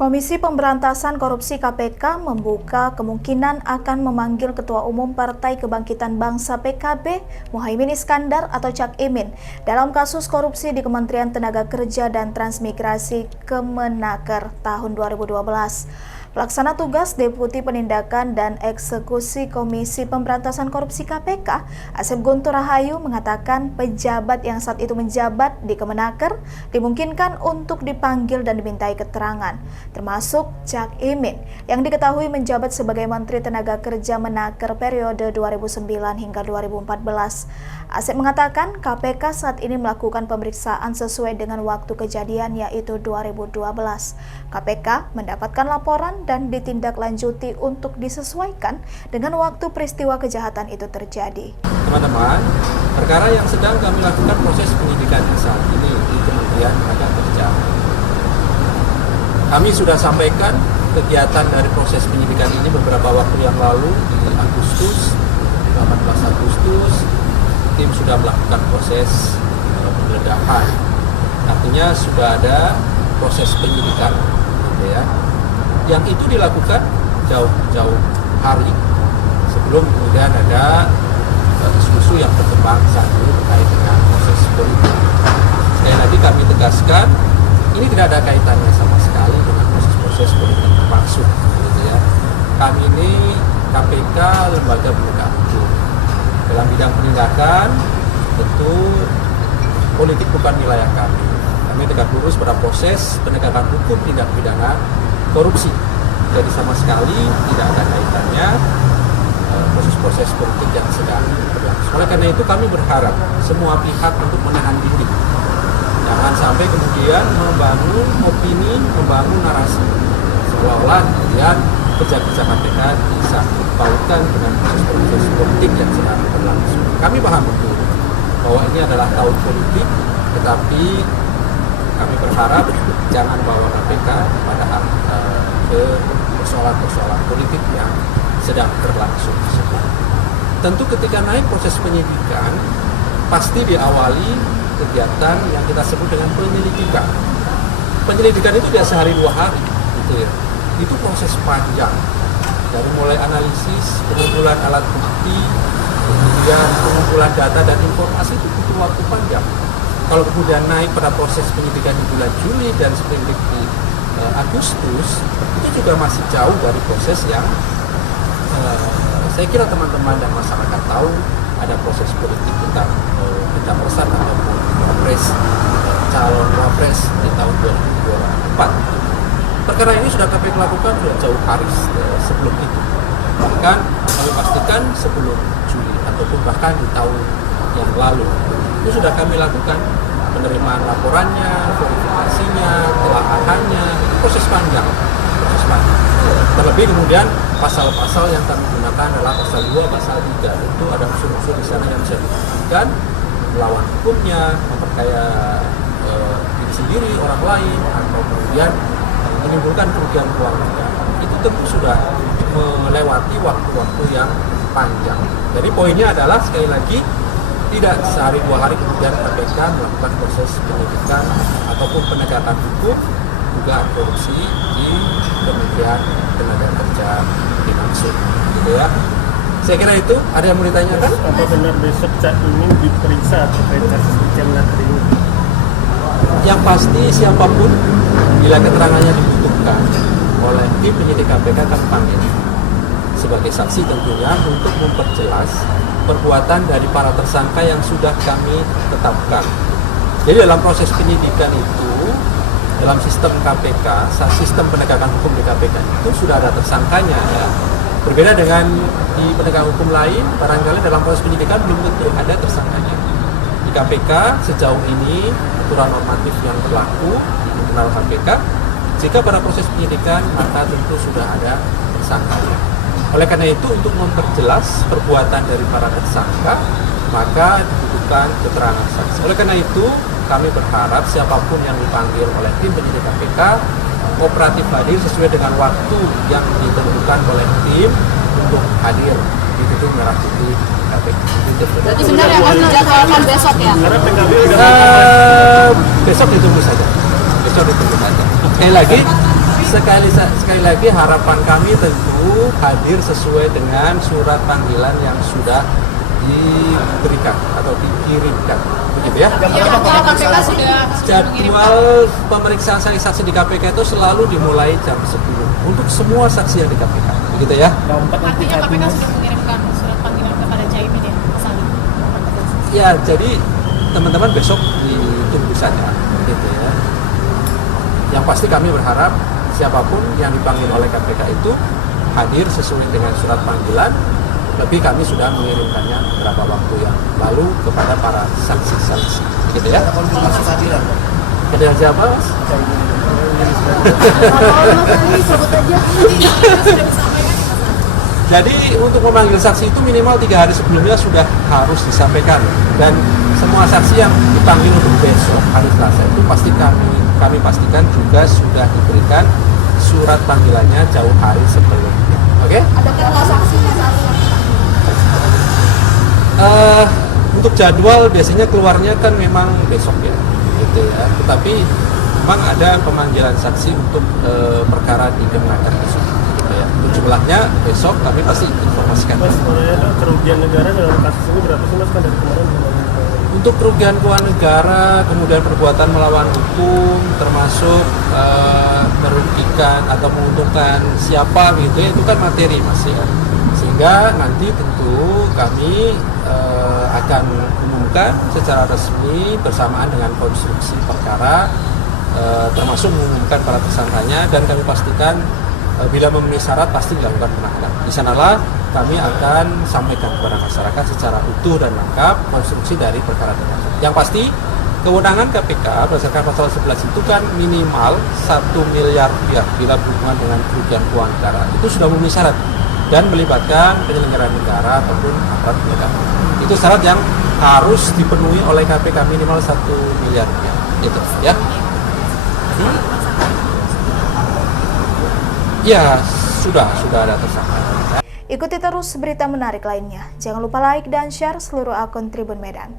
Komisi Pemberantasan Korupsi KPK membuka kemungkinan akan memanggil Ketua Umum Partai Kebangkitan Bangsa PKB, Muhaimin Iskandar atau Cak Imin, dalam kasus korupsi di Kementerian Tenaga Kerja dan Transmigrasi Kemenaker tahun 2012. Pelaksana tugas Deputi Penindakan dan Eksekusi Komisi Pemberantasan Korupsi KPK, Asep Guntur Rahayu, mengatakan pejabat yang saat itu menjabat di Kemenaker dimungkinkan untuk dipanggil dan dimintai keterangan, termasuk Cak Imin yang diketahui menjabat sebagai Menteri Tenaga Kerja Menaker periode 2009 hingga 2014. Asep mengatakan KPK saat ini melakukan pemeriksaan sesuai dengan waktu kejadian, yaitu 2012. KPK mendapatkan laporan dan ditindaklanjuti untuk disesuaikan dengan waktu peristiwa kejahatan itu terjadi. Teman-teman, perkara yang sedang kami lakukan proses penyidikan saat ini di Kementerian Tenaga Kerja. Kami sudah sampaikan kegiatan dari proses penyidikan ini beberapa waktu yang lalu di Agustus, 18 Agustus, tim sudah melakukan proses penggeledahan. Artinya sudah ada proses penyidikan, ya, yang itu dilakukan jauh-jauh hari sebelum kemudian ada isu-isu yang berkembang saat ini terkait dengan proses politik. Sekali lagi kami tegaskan, ini tidak ada kaitannya sama sekali dengan proses-proses politik termasuk, gitu ya. Kami ini KPK lembaga penegak hukum. Dalam bidang penindakan, tentu politik bukan wilayah kami. Kami tegak lurus pada proses penegakan hukum tindak pidana korupsi. Jadi sama sekali tidak ada kaitannya proses-proses politik yang sedang berlangsung. Oleh karena itu kami berharap semua pihak untuk menahan diri. Jangan sampai kemudian membangun opini, membangun narasi seolah-olah kemudian kerja-kerja KPK bisa dipautkan dengan proses-proses politik yang sedang berlangsung. Kami paham betul bahwa ini adalah tahun politik, tetapi kami berharap jangan bawa KPK pada ke persoalan-persoalan politik yang sedang berlangsung. Tentu ketika naik proses penyidikan, pasti diawali kegiatan yang kita sebut dengan penyelidikan. Penyelidikan itu biasa hari 2 hari, gitu ya. Itu proses panjang, dari mulai analisis, pengumpulan alat bukti, kemudian pengumpulan data dan informasi itu butuh waktu panjang. Kalau kemudian naik pada proses penyidikan di bulan Juli dan seperindik di Agustus, itu juga masih jauh dari proses yang saya kira teman-teman dan masyarakat tahu ada proses politik tentang pencapresan ataupun calon wapres di tahun 2024. Perkara ini sudah KPK lakukan sudah jauh hari sebelum itu. Bahkan kami pastikan sebelum Juli ataupun bahkan di tahun yang lalu. Itu sudah kami lakukan penerimaan laporannya, verifikasinya, telaahannya, proses panjang. Terlebih kemudian pasal-pasal yang kami gunakan adalah pasal 2, pasal 3. Itu ada unsur-unsur di sana yang bisa dibuktikan melawan hukumnya, memperkaya diri sendiri, orang lain, atau kemudian menimbulkan kerugian keuangan. Itu tentu sudah melewati waktu-waktu yang panjang. Jadi poinnya adalah sekali lagi tidak sehari 2 hari kemudian KPK melakukan proses penyidikan ataupun penegakan hukum dugaan korupsi di Kementerian Tenaga Kerja dimaksud, gitu ya. Saya kira itu. Ada yang mau ditanyakan? Apa benar besok Cak Imin diperiksa terkait kasus Kemenaker ini? Yang pasti siapapun bila keterangannya dibutuhkan oleh tim penyidik KPK akan panggil sebagai saksi tentunya untuk memperjelas perbuatan dari para tersangka yang sudah kami tetapkan. Jadi dalam proses penyidikan itu, dalam sistem KPK, sistem penegakan hukum di KPK itu sudah ada tersangkanya, ya. Berbeda dengan di penegakan hukum lain, barangkali dalam proses penyidikan belum tentu ada tersangkanya. Di KPK sejauh ini aturan normatif yang berlaku di internal KPK, jika pada proses penyidikan maka tentu sudah ada tersangkanya. Oleh karena itu untuk memperjelas perbuatan dari para tersangka maka dibutuhkan keterangan saksi. Oleh karena itu kami berharap siapapun yang dipanggil oleh tim penyidik KPK kooperatif hadir sesuai dengan waktu yang ditentukan oleh tim untuk hadir di titik merah putih KPK. Berarti benar yang akan dijadwalkan besok ya? Karena PKB Besok ditunggu saja. Sekali lagi sekali lagi harapan kami tentu hadir sesuai dengan surat panggilan yang sudah diberikan atau dikirimkan, begitu ya. Jadwal KPK sudah Jadwal pemeriksaan saksi di KPK itu selalu dimulai jam 10 untuk semua saksi yang di KPK, begitu ya. Artinya KPK sudah mengirimkan surat panggilan kepada Caimin ya, Mas Ali? Ya, jadi teman-teman besok ditunggu saja, gitu ya. Yang pasti kami berharap siapapun yang dipanggil oleh KPK itu hadir sesuai dengan surat panggilan. Lebih kami sudah mengirimkannya beberapa waktu yang lalu kepada para saksi-saksi, gitu ya. Konfirmasi hadiran. Hadiran siapa, Mas? Jadi untuk memanggil saksi itu minimal 3 hari sebelumnya sudah harus disampaikan, dan semua saksi yang dipanggil untuk besok hari Selasa itu pasti kami pastikan juga sudah diberikan surat panggilannya jauh hari sebelumnya. Oke? Adakah saksi Mas Ali? Untuk jadwal biasanya keluarnya kan memang besok ya, gitu ya. Tetapi memang ada pemanggilan saksi untuk perkara di Kemenaker besok, gitu ya. Untuk jumlahnya besok kami pasti informasikan. Mas, kerugian negara dalam kasus ini berapa sih Mas kan dari kemarin? Untuk kerugian keuangan negara, kemudian perbuatan melawan hukum, termasuk merugikan atau menguntungkan siapa gitu ya, itu kan materi Mas ya. Sehingga nanti tentu kami akan umumkan secara resmi bersamaan dengan konstruksi perkara, termasuk mengumumkan para tersangkanya, dan kami pastikan bila memenuhi syarat pasti dilakukan penahanan. Di sanalah kami akan sampaikan kepada masyarakat secara utuh dan lengkap konstruksi dari perkara tersebut. Yang pasti kewenangan KPK berdasarkan pasal 11 itu kan minimal 1 miliar rupiah bila berhubungan dengan kerugian keuangan negara. Itu sudah memenuhi syarat dan melibatkan penyelenggara negara ataupun aparat penegak hukum. Itu syarat yang harus dipenuhi oleh KPK minimal 1 miliar rupiah. Gitu ya. Ya, sudah ada tersangka. Ikuti terus berita menarik lainnya. Jangan lupa like dan share seluruh akun Tribun Medan.